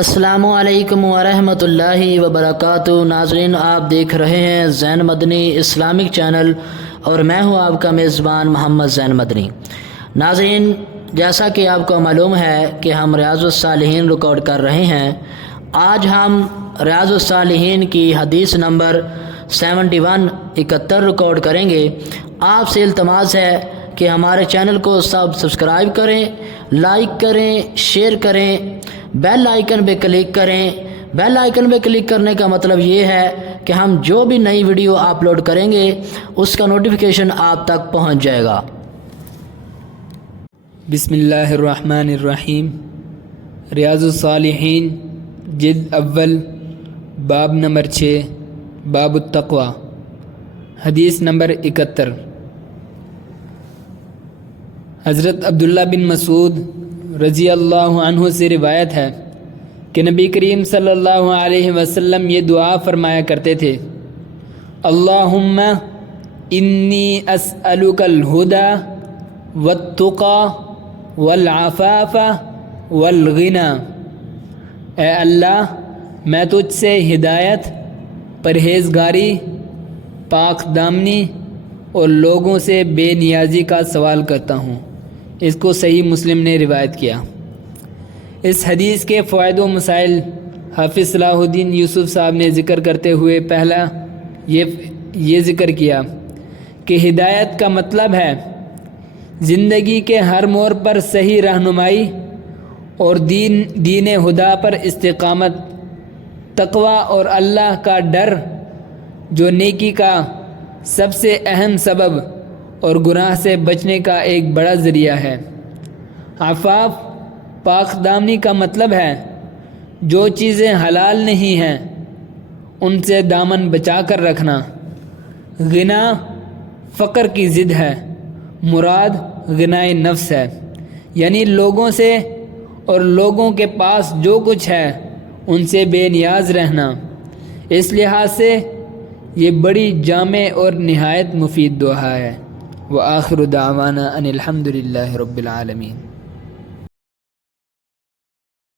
السلام علیکم ورحمۃ اللہ وبرکاتہ۔ ناظرین، آپ دیکھ رہے ہیں زین مدنی اسلامک چینل اور میں ہوں آپ کا میزبان محمد زین مدنی۔ ناظرین، جیسا کہ آپ کو معلوم ہے کہ ہم ریاض الصالحین ریکارڈ کر رہے ہیں۔ آج ہم ریاض الصالحین کی حدیث نمبر 71 ریکارڈ کریں گے۔ آپ سے التماس ہے کہ ہمارے چینل کو سبسکرائب کریں، لائک کریں، شیئر کریں، بیل آئیکن پہ کلک کریں۔ بیل آئیکن پہ کلک کرنے کا مطلب یہ ہے کہ ہم جو بھی نئی ویڈیو اپلوڈ کریں گے اس کا نوٹیفیکیشن آپ تک پہنچ جائے گا۔ بسم اللہ الرحمن الرحیم۔ ریاض الصالحین جلد اول، باب نمبر 6، باب التقوی، حدیث نمبر 71۔ حضرت عبداللہ بن مسعود رضی اللہ عنہ سے روایت ہے کہ نبی کریم صلی اللہ علیہ وسلم یہ دعا فرمایا کرتے تھے: اللہم انی اسألک الہدی والتقی والعفاف والغنی۔ اے اللہ، میں تجھ سے ہدایت، پرہیزگاری، پاک دامنی اور لوگوں سے بے نیازی کا سوال کرتا ہوں۔ اس کو صحیح مسلم نے روایت کیا۔ اس حدیث کے فوائد و مسائل حافظ صلاح الدین یوسف صاحب نے ذکر کرتے ہوئے پہلا یہ ذکر کیا کہ ہدایت کا مطلب ہے زندگی کے ہر موڑ پر صحیح رہنمائی اور دین خدا پر استقامت، تقوی اور اللہ کا ڈر جو نیکی کا سب سے اہم سبب اور گناہ سے بچنے کا ایک بڑا ذریعہ ہے۔ عفاف، پاک دامنی کا مطلب ہے جو چیزیں حلال نہیں ہیں ان سے دامن بچا کر رکھنا۔ غنا فقر کی ضد ہے، مراد غنائے نفس ہے، یعنی لوگوں سے اور لوگوں کے پاس جو کچھ ہے ان سے بے نیاز رہنا۔ اس لحاظ سے یہ بڑی جامع اور نہایت مفید دعا ہے۔ وآخر دعوانا ان الحمد للہ رب العالمین۔